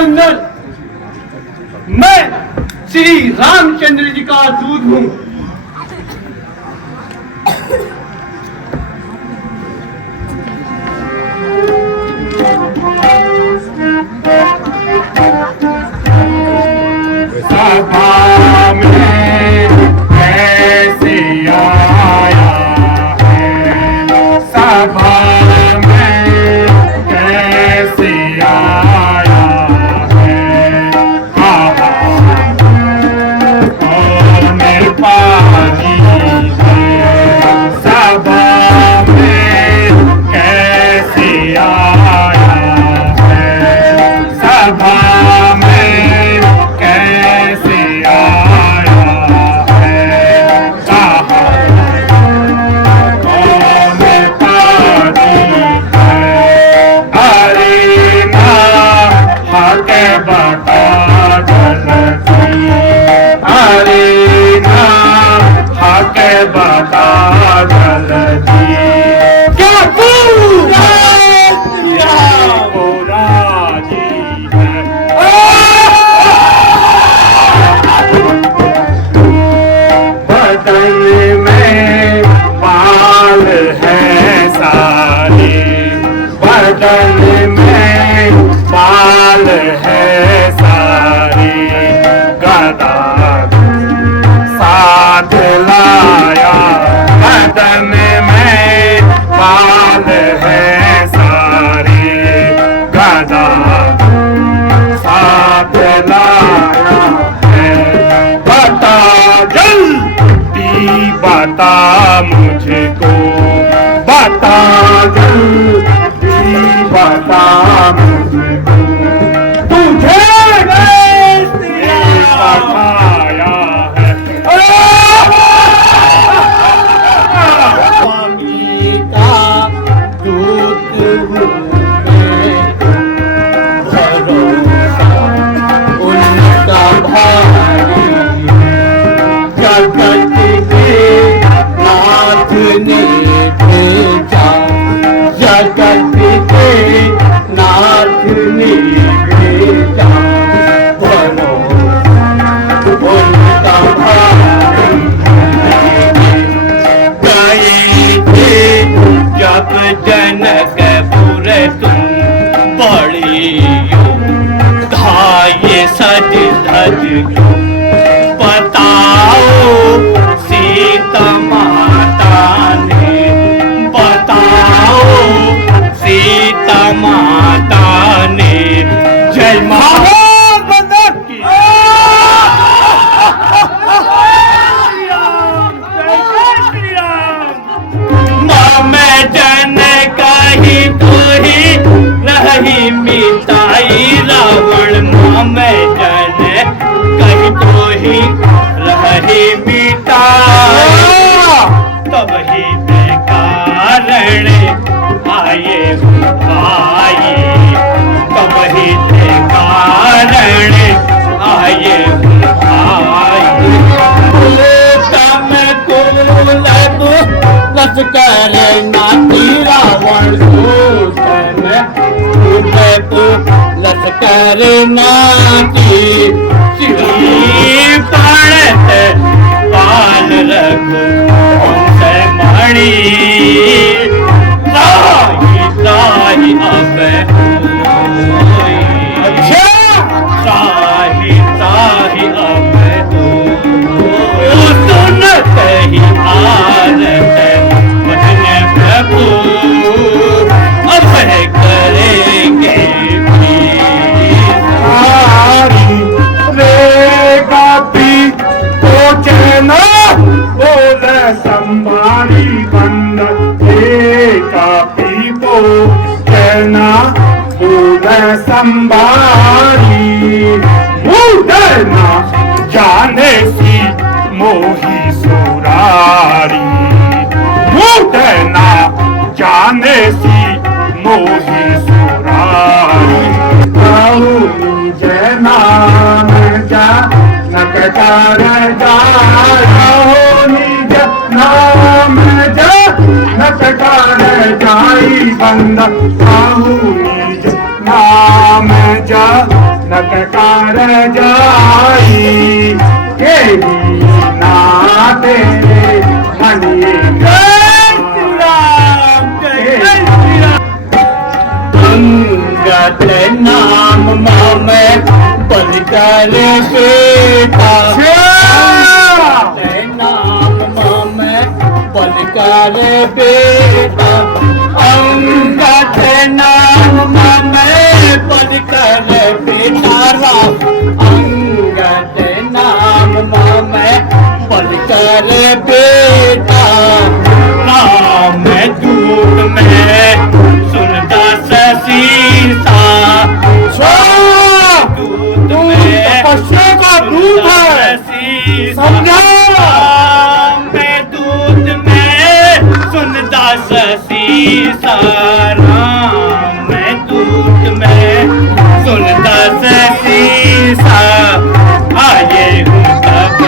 नंदन, मैं श्री रामचंद्र जी का दूध हूं। सभा में कैसे आया है, सभा में कैसे आया है, कौन पानी है, सभा में कैसे आया है, सभा बता जल्दी क्या पूरा जी है। बदन में बाल है सारे, बदन में बाल है सारे, गदा साथ लाया, बदन में बाल है सारे, गदा साथ लाया है। बता जल्दी बता मुझको, बता जल्दी बता मुझको, तुझे पठाया है। जगत के नाथ ने भेजा, जगत के नाथ ने भेजा, उनका भाई गए थे जब जनकपुर तुम, बड़ी धाये सज धज क्यों, बताओ सीता माता ने, बताओ सीता माता ने जय महाबंदर की माँ मैं जन कही तो ही नहीं मिटाई रावण, माँ मैं जन कही तो ही रहे मिटाई, तब ही बेकारण आए भाई, तब ही बेकारण आए भाई। तम को लश्कर नाती रावण को लश्कर नाती, पड़त पाल रघु से मणि, ताही ताही अब ताही ताही अब सुन कही आरत भजन प्रभु, अब करेंगे संभारी बंद कापी को कहना बोल संभारी, मुदना जाने सी मोही सुरारी, मुदना जाने सी मोही सुरारी, जय नाम जा नकटार निज नाम जा नकटार जाई बंद, निज नाम जा नटकार जाई यही नाते मनिए जय श्री राम जय श्री राम। अंगद नाम मामे पलकर बेटा नाम मामे पलकर बेटा अंगद नाम मामे पलकर बेटा राम अंगद नाम मामे पलकर बेटा राम दूत में सुनता सीता दूत में तपस्या का दूत है समझा मैं दूत में सुनता सीता राम मैं दूत में सुनता सीता आए हूँ तब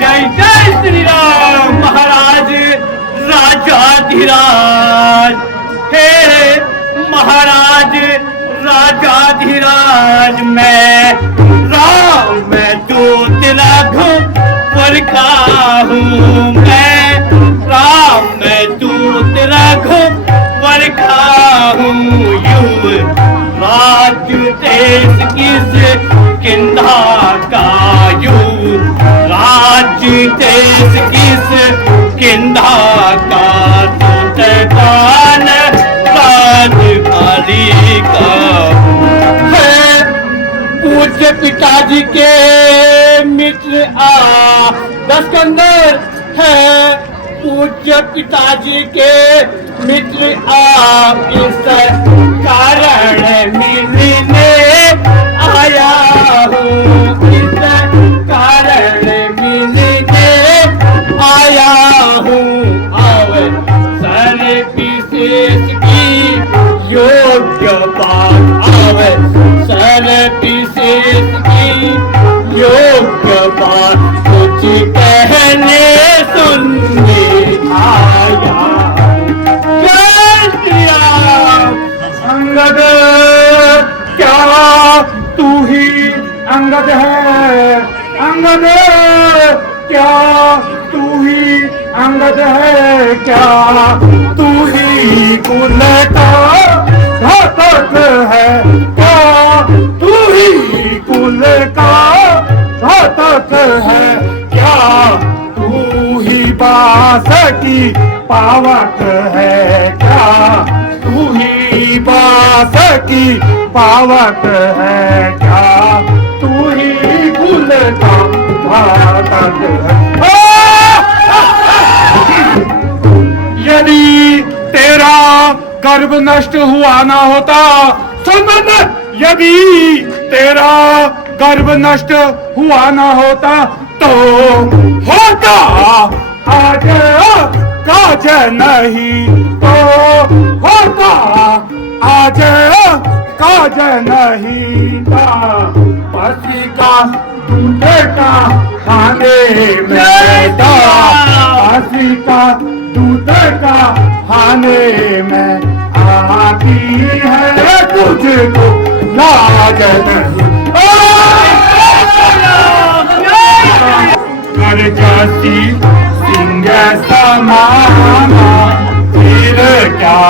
जय जय श्री राम महाराज राजाधिराज हे महाराज राजाधिराज मैं राम मैं दूत रघुवर का हूँ मैं राम मैं दूत रघुवर का हूँ राज देश किस किंधा का राज देश किस किंधा का दूत कान राजधानी का है पूज्य पिताजी के मित्र दस्कंदर है पूज्य पिताजी के मित्र इस कारण मिलने आया हूँ इस कारण मिलने आया हूँ आवे सर विशेष की योग्य बात आवे सर विशेष की योग्य बात कुछ कहने सुनने आया जय श्री राम। अंगद क्या तू ही अंगद है अंगद क्या तू ही अंगद है क्या तू ही कुल का घातक है क्या तू ही कुल का घातक है क्या तू ही बास की पावक है क्या तू ही बास की पावक है क्या तू ही कुल का घातक है यदि तेरा गर्भ नष्ट हुआ ना होता सुन यदि तेरा गर्भ नष्ट हुआ ना होता तो होता आज काज नहीं तो होता आज काज नहीं था पति का दूध का खाने में था पति का दूध का खाने में आती है तुझको लाज नहीं कर जाती सिंह समाना फिर क्या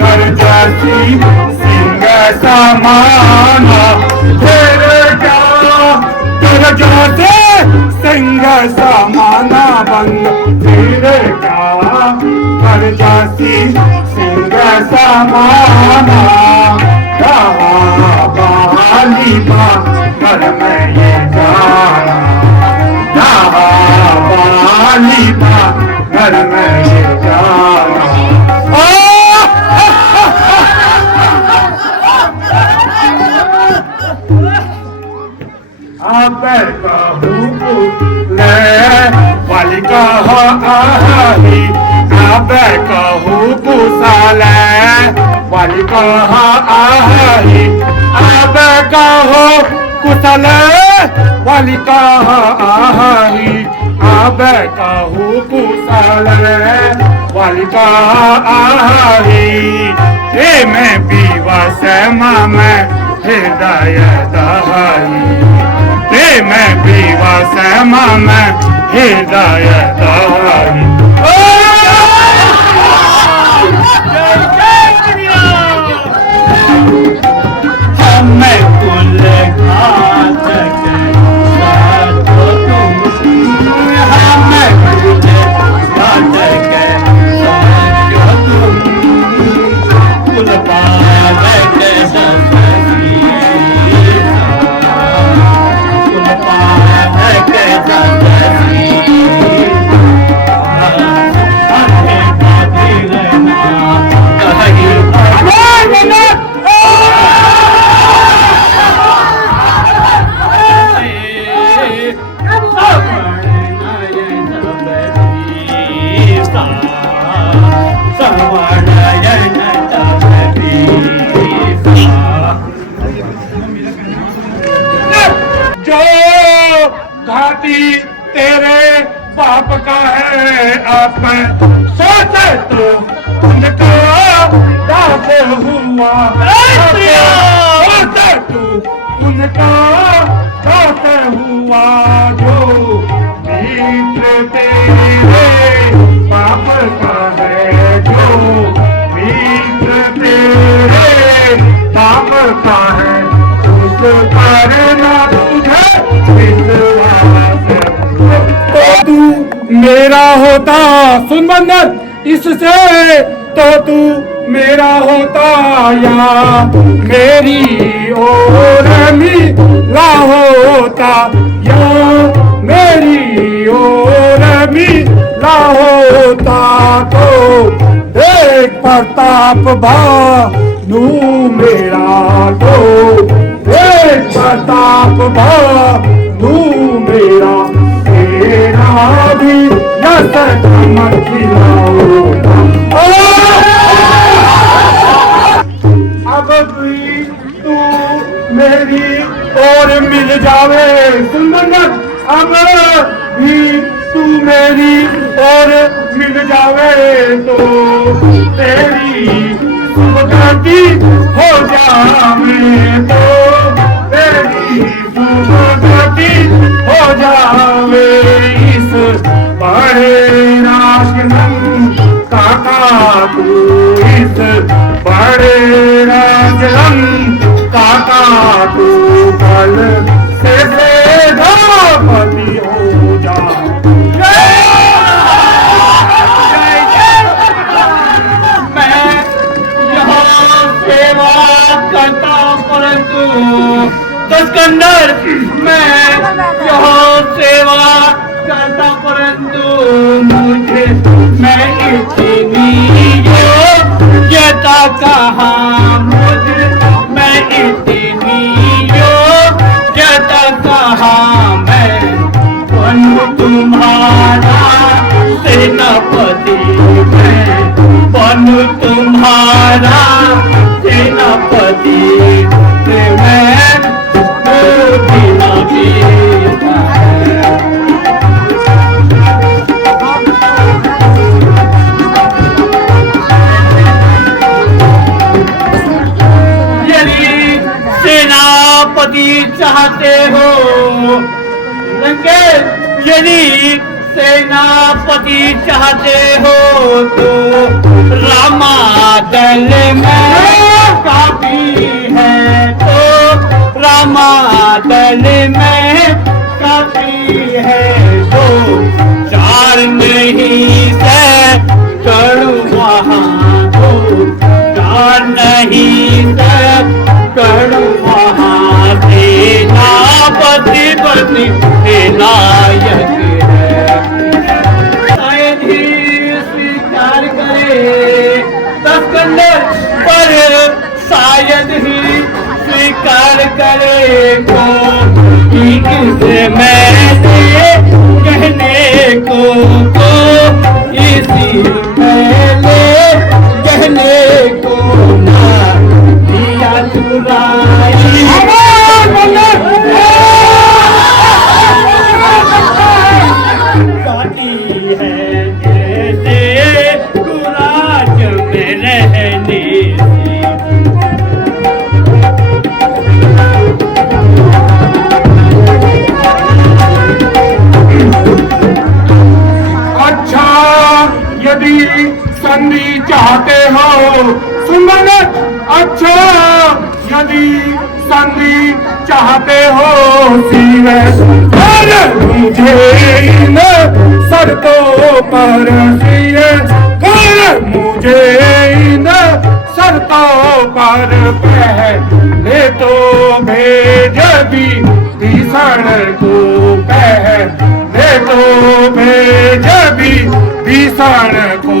कर जाती सिंह समाना फिर क्या कर जाते सिंह समाना बंद फिर क्या कर जाती सिंह समाना बाली घर में ये जाना बाली घर में ये जाना अब कहूँ ले वाली कहो आही अब कहूँ कुशल वाली कहो आही अब कहो कुशल वाली कहो आही अब कहूँ कुशल बालिका आई में विवश मम हृदय दहाई में विवश मम हृदय दहाई हमें कुल घातक साधो तुम, हमें कुल घातक साधो तुम, कुल पालक ससुरीसा, कुल पालक ससुरीसा, हमें बाधिर ना कहीं जो घाटी तेरे बाप का है आप सोचे तो उनका दास हुआ सोचे तो उनका दास हुआ जो मित्र तेरे बाप का है जो मित्र तेरे बाप का है उस पर ना तुझे विश्वास तो तू मेरा होता सुन बंदर इससे तो तू मेरा होता या मेरी ओर मिला होता या मेरी ओर मिला होता तो एक प्रताप भानु मेरा तो एक प्रताप भानु मेरा तेरा भी यश चमक खिलाओगा अब भी तू मेरी और मिल जावे सुंदर अब भी तू मेरी और मिल जावे तो तेरी सुगति हो जावे तो तेरी सुगति हो जावे इस बड़े राजनम काका तू इस बड़े राजनम काका तू कल से सेनापति हो जा मैं यहाँ सेवा करता परंतु दस्कंदर मैं यहाँ सेवा करता परंतु मुझे मैं इतनी योग्यता कहाँ मुझे मैं इतनी योग्यता कहाँ मैं बनूं तुम्हारा सेनापति मैं बनूं तुम्हारा सेनापति मैं बिना बीता सेनापति चाहते हो लंके यदि सेनापति चाहते हो तो रामा दल में काफी है तो रामा दल में काफी है तो चार नहीं से करूँ वहाँ तो चार नहीं से करूँ वहाँ सेनापति पत्नी नायक है शायद ही स्वीकार करे दस्कंदर पर शायद ही स्वीकार करे को किसे मैंने कहने को इसी पहले कहने को ना दिया चुराई काटी है जैसे सुमन अच्छा यदि संधि चाहते हो सिवे कर मुझे इन शर्तों पर सिए कर मुझे इन शर्तों पर पहले तो भेज भीषण को पहले तो भेज भीषण को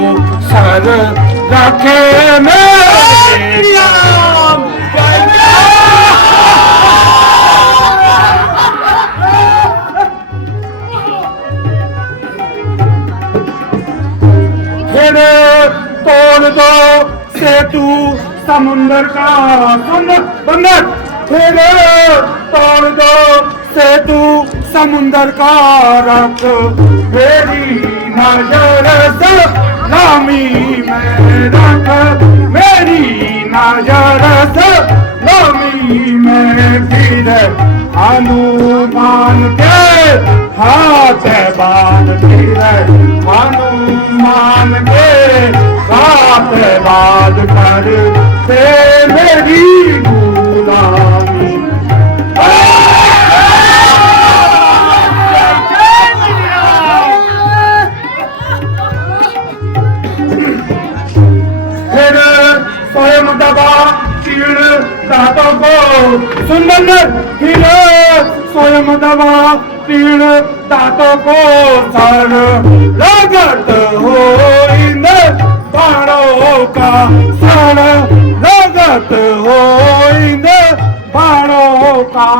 सर रखे मेरे तोड़ दो सेतु समुंदर का सुन बंदर फिर तोड़ दो सेतु समुंदर का रख मेरी नजर से लामी में रख मेरी नजर से लामी में फिर हनुमान के हाथ बांध फिर हनुमान के हाथ बांध कर से मेरी गुलामी फिर स्वयं दबा तीर दांतों को सुंदर फिर स्वयं दबा तीर दांतों को सर लगत हो इन बाणों का सर लगत हो इन बाणों का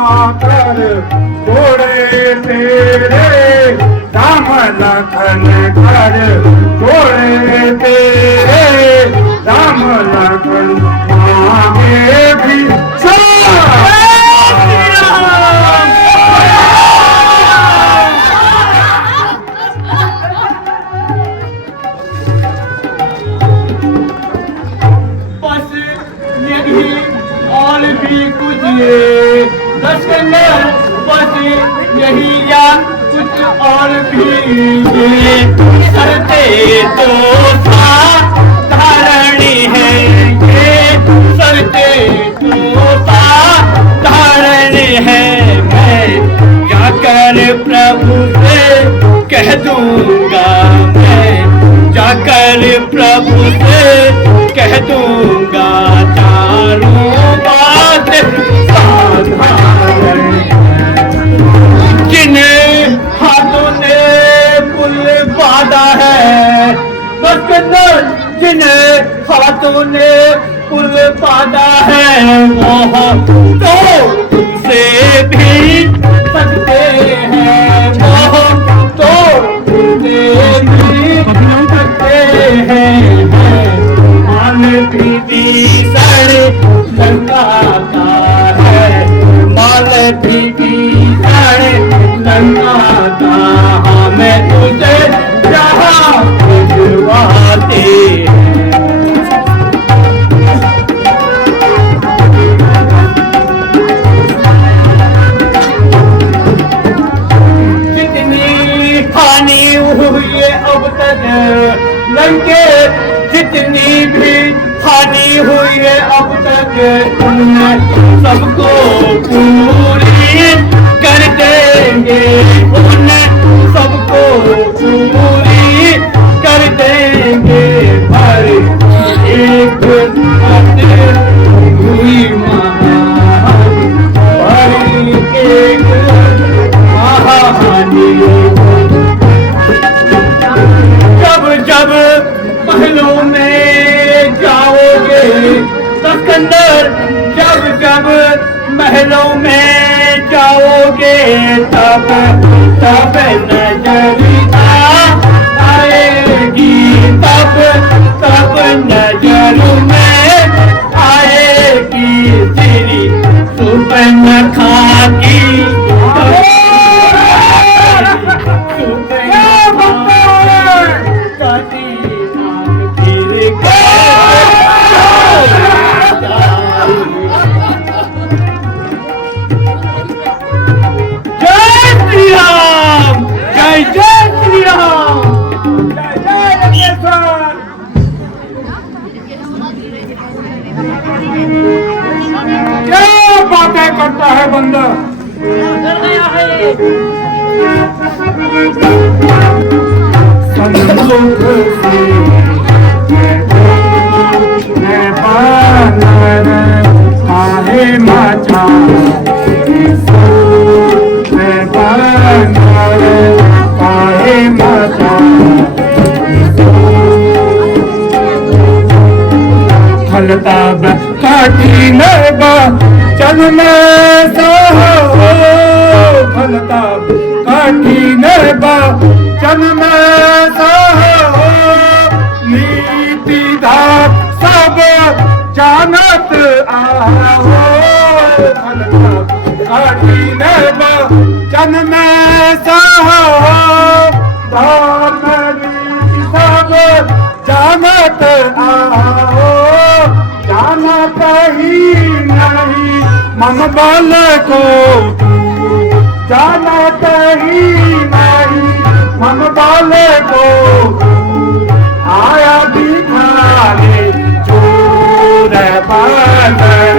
कर घोड़े तेरे राम लखन कर घोड़े तेरे राम लखन मांगे भी बस यही और भी कुछ ये लश्कर बस यही या कुछ और भी ये करते तो धारणी है ये करते तो धारणी है मैं जाकर प्रभु से कह दूंगा मैं जाकर प्रभु से कह दूंगा चारों बात साधारण जिन हाथों ने पुल बांधा है बस जिन हाथों ने पुल बांधा है वो तो तुमसे भी सकते हैं वो तो तुमसे भी सकते हैं मान भी सारे लंका का है माल भी सारे लंका का हमें तुझे जहाँ भिजवाते जितनी हानि हुई है अब तक लंके जितनी भी हानि हुई है अब तक उनने सबको पूरी कर देंगे उनने सबको पूरी कर देंगे पर एक हुई महाहानि पर एक महाहानि जब जब महलों में जाओगे सिकंदर जब जब महलों में जाओगे तब तब नजरिया आएगी तब तब नजर में आएगी तेरी सुपन खाकी क्या बातें करता है बंदा। सन्मुख से मैं बानर आहे माचा, मैं बानर आहे माचा। फलताब काटी नबा चल में सहो, फलताब काटी नबा चल में सहो। नीति धार सब जानत आहो, फलताब काटी नबा चल में सहो। धाम नीति सब जानत आहो, जानत ही नहीं मन बल को तू, जानत ही नहीं मन बल को तू। आया दिखाने चोर बानर,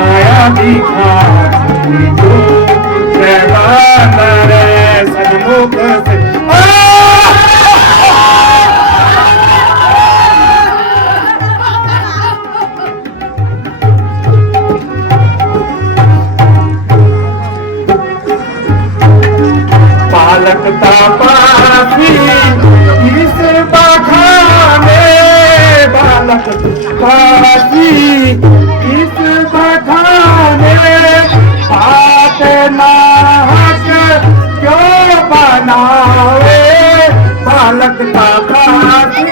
आया दिखाने चोर बानर। सन्मुख से बालकता पासी इस बखाने, बालक पासी इस बखाने। बात नाहक क्यों बनावे, बालकता पासी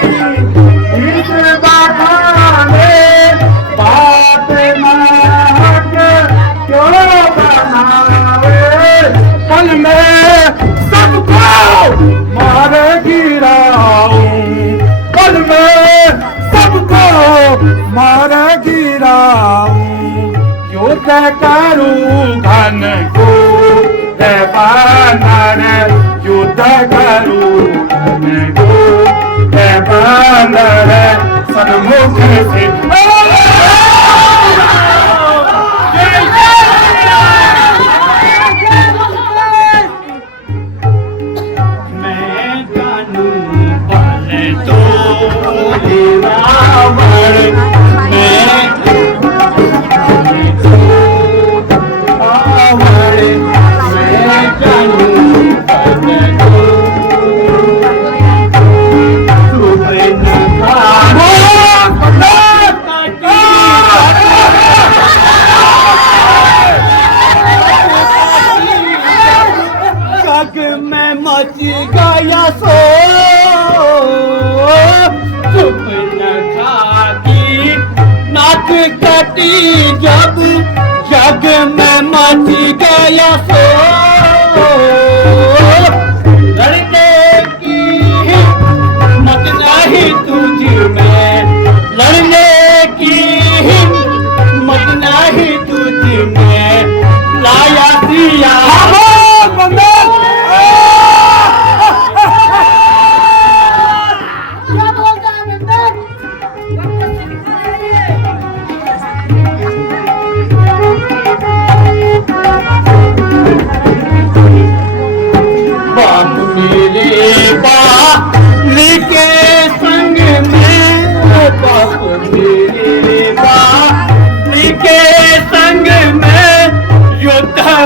इस बखाने। बात नाहक क्यों बनावे, कल में मार गिराऊं, पल में सबको मार गिराऊं। युद्ध करूं घन को बानर, युद्ध करूं घन को बानर। सन्मुख से मच गया सो चुप न खाती नाक कटी जब जग में मच गया सो। लड़ने की हिम्मत नहीं तुझ में, लड़ने की हिम्मत नहीं तुझ में। लाया सिया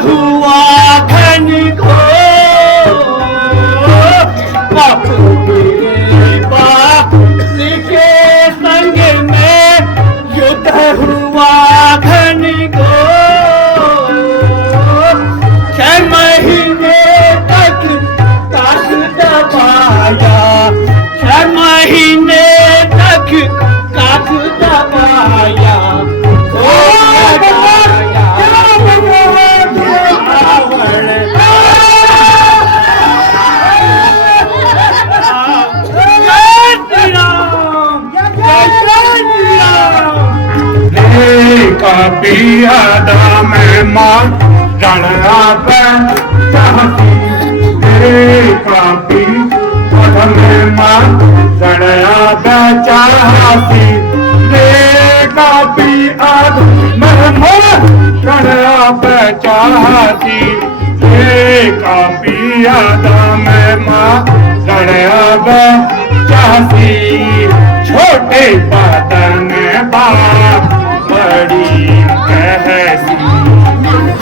हुआ घन घोर, बाप मेरे बाप के संग में युद्ध हुआ घन घोर। 6 महीने तक काट दबाया, 6 महीने तक काट दबाया। पियादा में मां रणा पे चाहती, तेरे कापी पढ़ में मां रणा पे चाहती। तेरे कापी चाहती कापी आदम चाहती छोटे बदन बाप बड़ी कहसी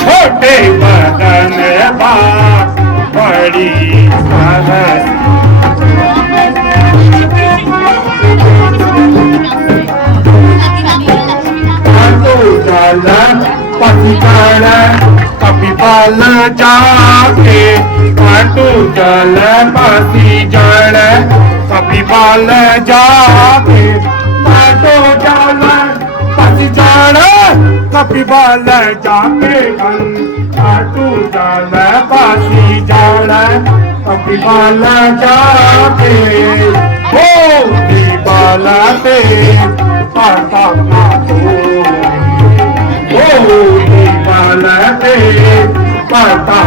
छोटे बदन बाप बड़ी कहसी पसिकाल कभी बाल जाके काटू जल पसी जल कभी बाल जाके काटू जल पसी जल कभी बाल जाके काटू जल पसी जल कभी बाल जाके हो बाल ते पाता बालते पाता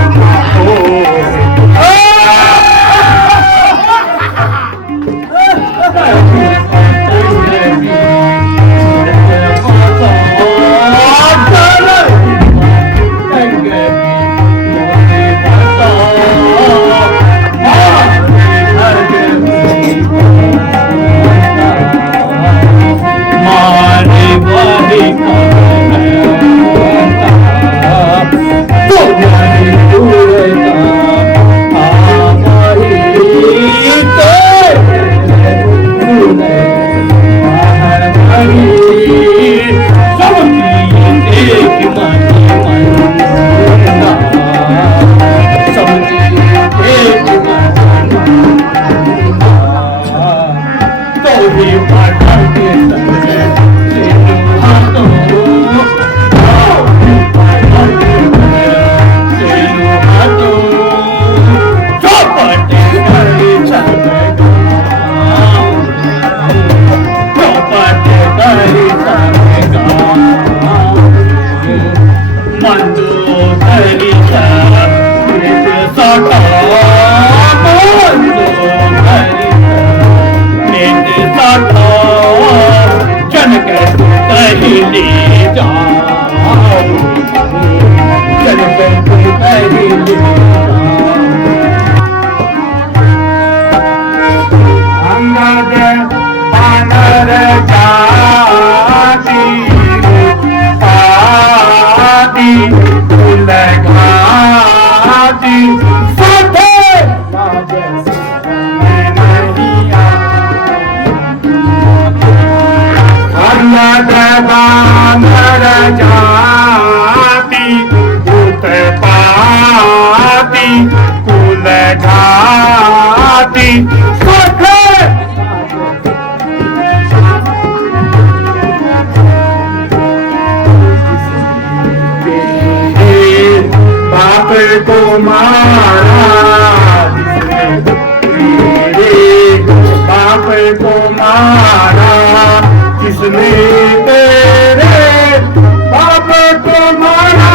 कुल घाती बाप को मारा बाप को मारा किसने तेरे बाप को मारा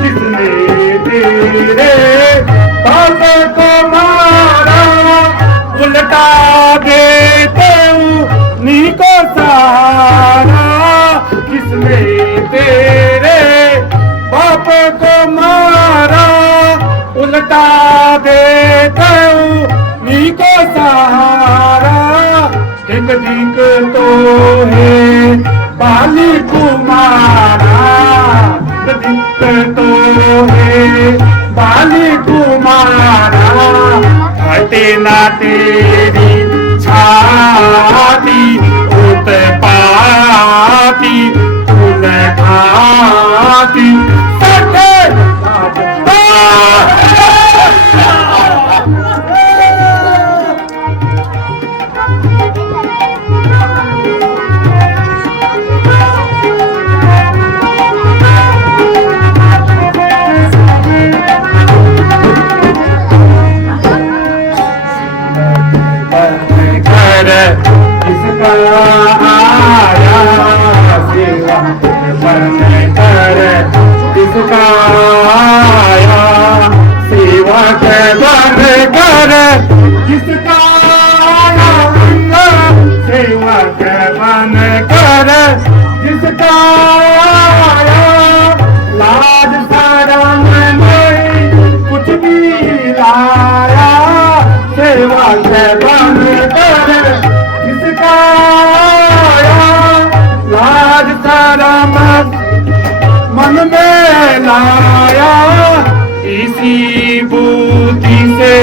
किसने तेरे बाप को मारा उल्टा देते नी को सहारा किसने तेरे बाप को मारा उल्टा देते नी को सहारा एक दिन तो है बाली कुमारा एक दिन तो है बाली कुमारा हटे ना तेरी छाती उत पाती तुल खाती किसका आया सेवा बन कर किसका आया सेवा के बन कर किसका आया सेवा के बन कर जिसका लाज शरम नहीं कुछ भी लाया सेवा से बन कर जिसका लाज शरम मन में लाया इसी बुद्धि से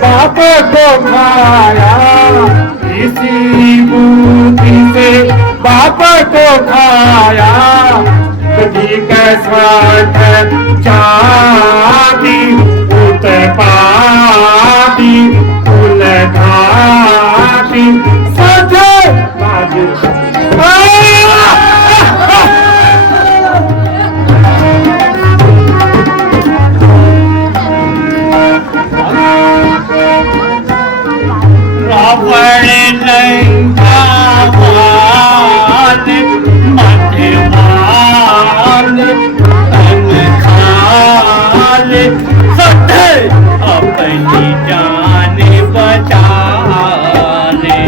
बाप को खाया इसी बुद्धि से बाप को खाया तुझी के स्वार्थ चाहती उत पाती फूल खाती सजे रावण लंका वाल मध्यवाल तन खाल सद अपनी जान बचा ले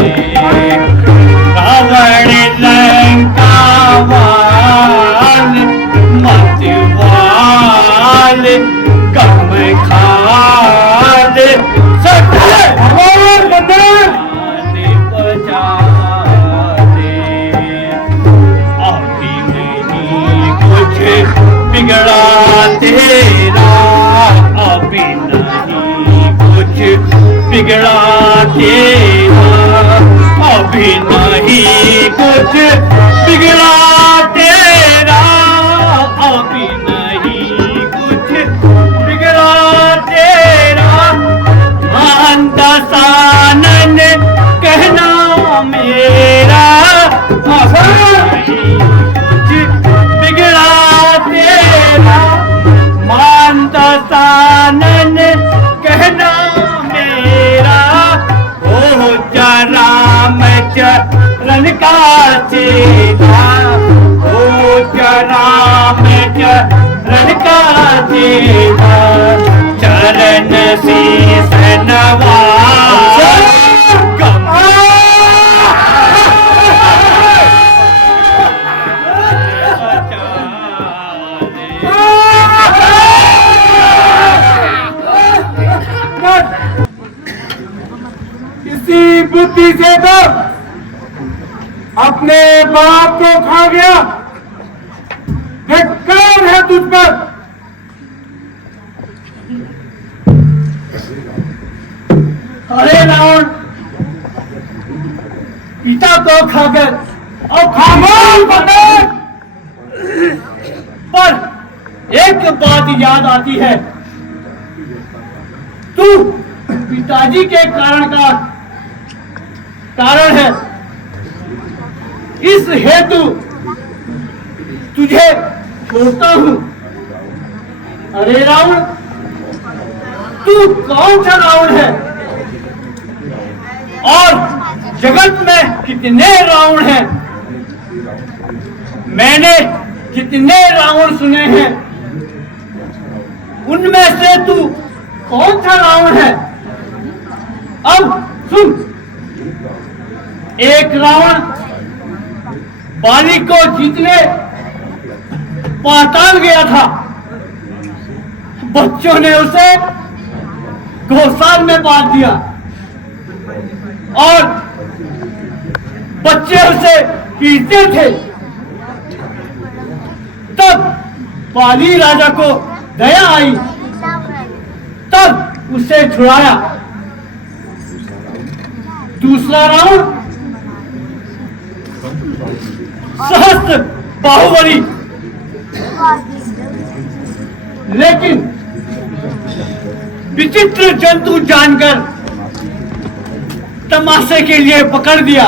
रावण लंका वाल मध्यवाल कम खाल सद बिगड़ा तेरा अभी नहीं कुछ बिगड़ा तेरा अभी नहीं कुछ बिगड़ा तेरा अभी नहीं कुछ बिगड़ा तेरा मान दसानन कहना मेरा अभी नहीं कुछ बिगड़ा मान दसानन कहना मेरा हो राम चरण का चेला हो राम चरण का चेला चरण शीस नवाज इसी बुद्धि से तो अपने बाप को खा गया धिक्कार है तुझ पर अरे रावण पिता को खाकर और खामोश बता पर एक बात याद आती है तू पिताजी के कारण है इस हेतु तुझे छोड़ता हूं अरे रावण तू कौन सा रावण है और जगत में कितने रावण हैं मैंने कितने रावण सुने हैं उनमें से तू कौन सा रावण है अब सुन एक रावण बाली को जीतने पाताल गया था बच्चों ने उसे घोसाल में बांध दिया और बच्चे उसे पीटते थे तब बाली राजा को दया आई तब उसे छुड़ाया दूसरा रावण सहस्त्र बाहुबली लेकिन विचित्र जंतु जानकर तमाशे के लिए पकड़ दिया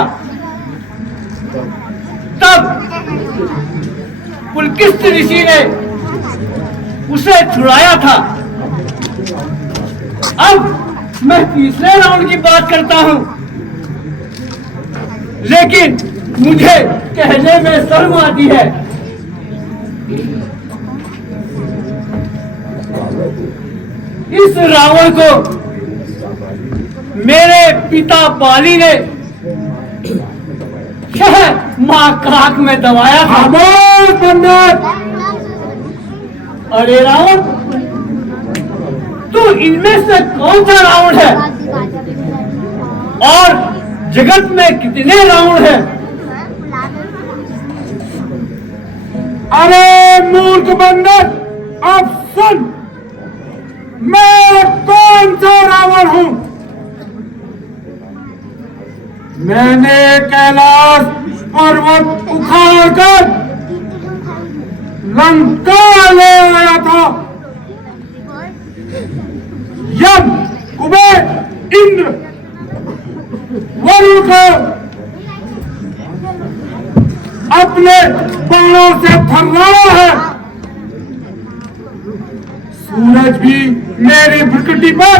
तब पुलकिस्त ऋषि ने उसे छुड़ाया था अब मैं तीसरे राउंड की बात करता हूं लेकिन मुझे कहने में शर्म आती है इस रावण को मेरे पिता बाली ने शहर माँ काक में दबाया था। खामोश पंडित। अरे रावण, तू इनमें से कौन सा रावण है और जगत में कितने रावण हैं? अरे मूर्ख बंदर, अब सुन, मैं कौन सा रावण हूं? मैंने कैलाश पर्वत उखाड़कर लंका ले आया था। यम, कुबेर, इंद्र, वरुण को अपने बाणों से थर्राया है। सूरज भी मेरी भ्रुकुटी पर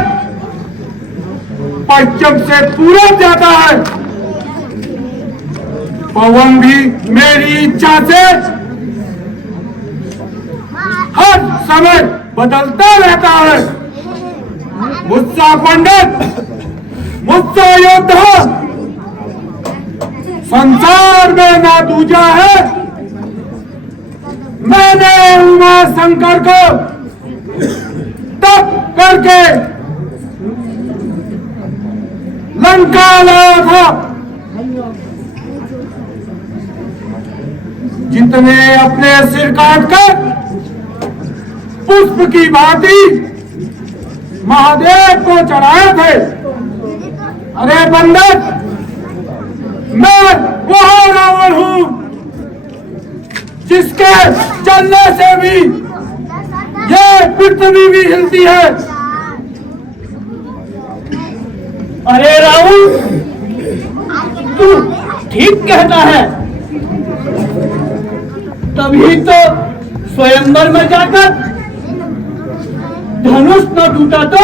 पश्चिम से पूरब जाता है। पवन भी मेरी इच्छा से हर समय बदलता रहता है। मुझसा पंडित, मुझसा योद्धा संसार में ना दूजा है। मैंने उमा शंकर को तप करके लंका लाया था। जितने अपने सिर काटकर पुष्प की भांति महादेव को चढ़ाए थे। अरे पंडित, मैं वह रावण हूं जिसके चलने से भी ये पृथ्वी भी हिलती है। अरे रावण, तू ठीक कहता है। तभी तो स्वयंवर में जाकर धनुष न टूटा तो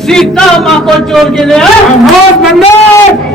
सीता माँ को चोर के ले आए। खामोश पंडित।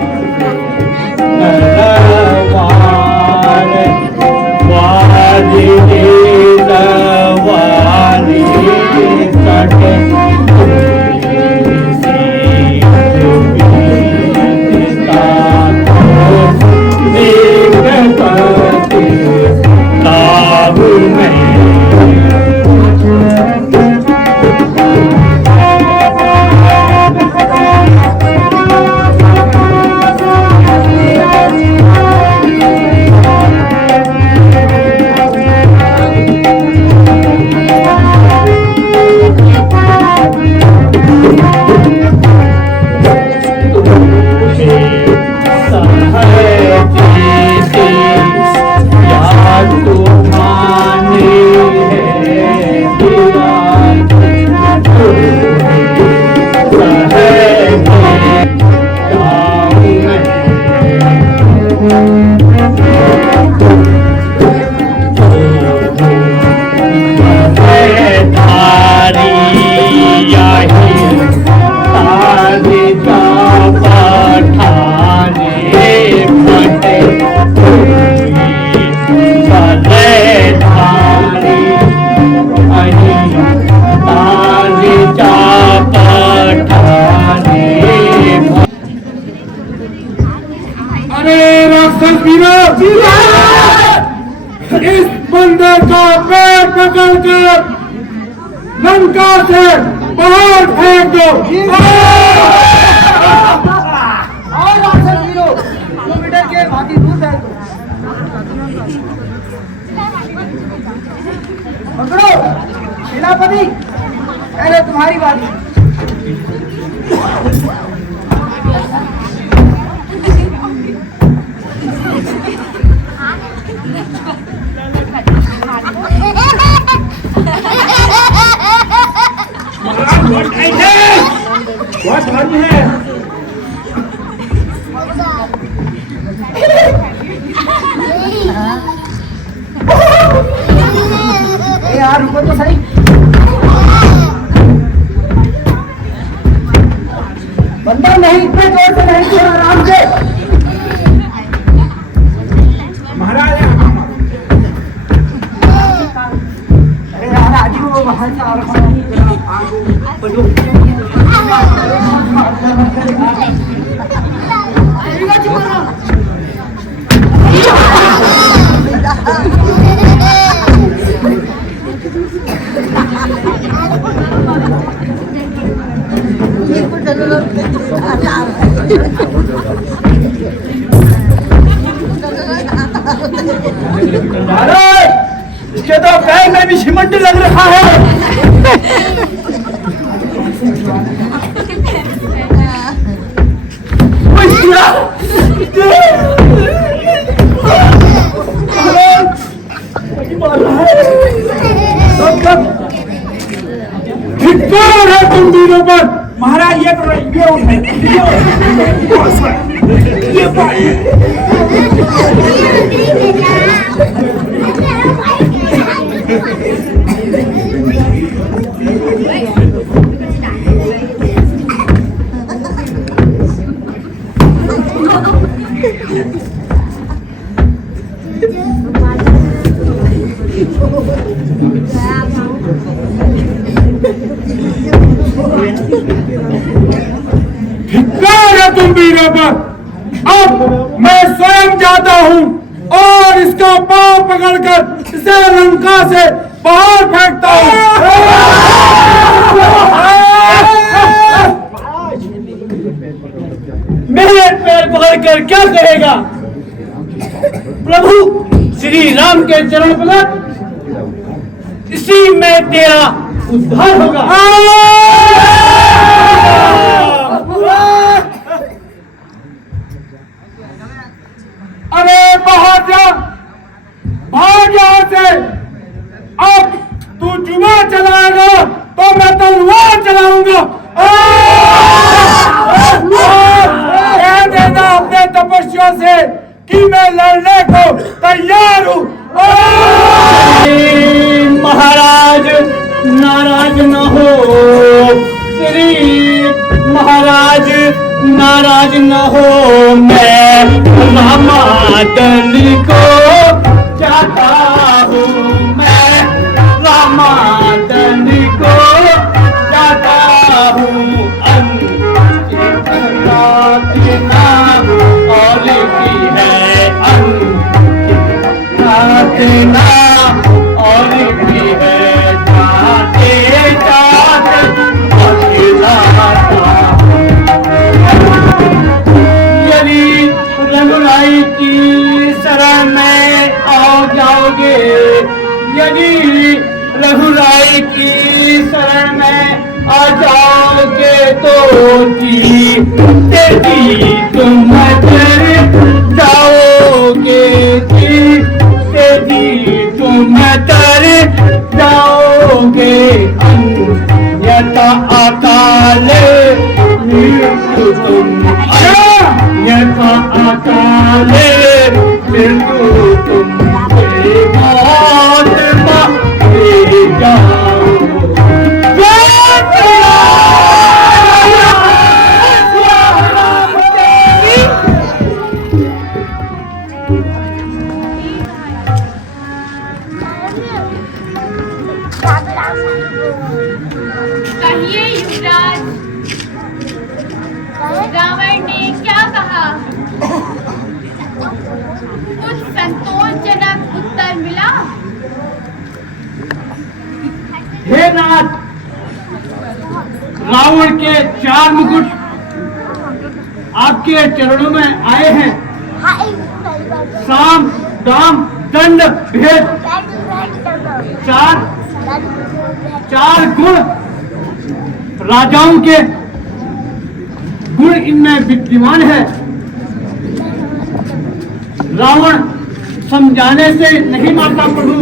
इस बंदर का पैर पकड़कर लंका से बाहर फेंक दो। किलोमीटर के भागी दूर है। पकड़ो सेनापति, पहले तुम्हारी बारी। यार रुको तो सही। बंदा नहीं, इतने जोर से नहीं, थोड़ा आराम से। महाराज अरे यार आज वो बाहर से आ रहा है। भी सिमंट लग रहा है। धिक्कार है तुम तीनों पर। महाराज ये तो ये धिक्कार है तुम वीरों पर। अब मैं स्वयं जाता हूँ और इसका पांव पकड़कर इसे लंका से बाहर फेंकता हूँ। मेरे पैर पकड़कर क्या करेगा? प्रभु श्री राम के चरण पकड़, इसी में तेरा उद्धार होगा। अरे बाहर जा, भाग यहाँ से। अब तू जुआ चलाएगा तो मैं तलवार चलाऊंगा। कह देना अपने तपस्या से कि मैं लड़ने को तैयार हूँ। महाराज नाराज न हो, श्री महाराज नाराज न हो। मैं रामादन को चाहता हूँ, मैं रामादन को चाहता हूँ। और की है प्रार्थना और भी है जाते जाते यदि रघुराई की शरण में आ जाओगे, यदि रघुराई की शरण में आ जाओगे तो तेरी तुम तर जाओगे, तेरी तुम तर जाओगे। अन्यथा अकाल मृत्यु तुम, अन्यथा अकाल मृत्यु तुम मौत ले जाओ। कहिए युवराज, रावण ने क्या कहा? कुछ संतोषजनक उत्तर मिला? हे नाथ, रावण के 4 मुकुट आपके चरणों में आए हैं। साम दाम दंड भेद, चार गुण राजाओं के गुण इनमें विद्यमान है। रावण समझाने से नहीं मारता प्रभु,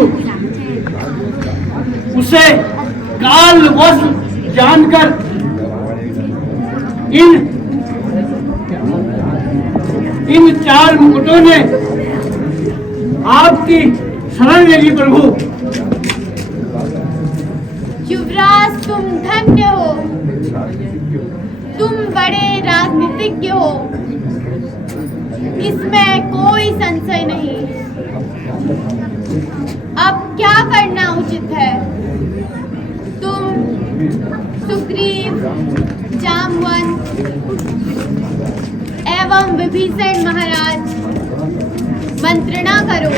उसे कालवश जानकर इन 4 मुकुटों ने आपकी शरण ले ली प्रभु। युवराज तुम धन्य हो, तुम बड़े राजनीतिज्ञ हो, इसमें कोई संशय नहीं। अब क्या करना उचित है? तुम सुग्रीव, जामवंत एवं विभीषण महाराज मंत्रणा करो।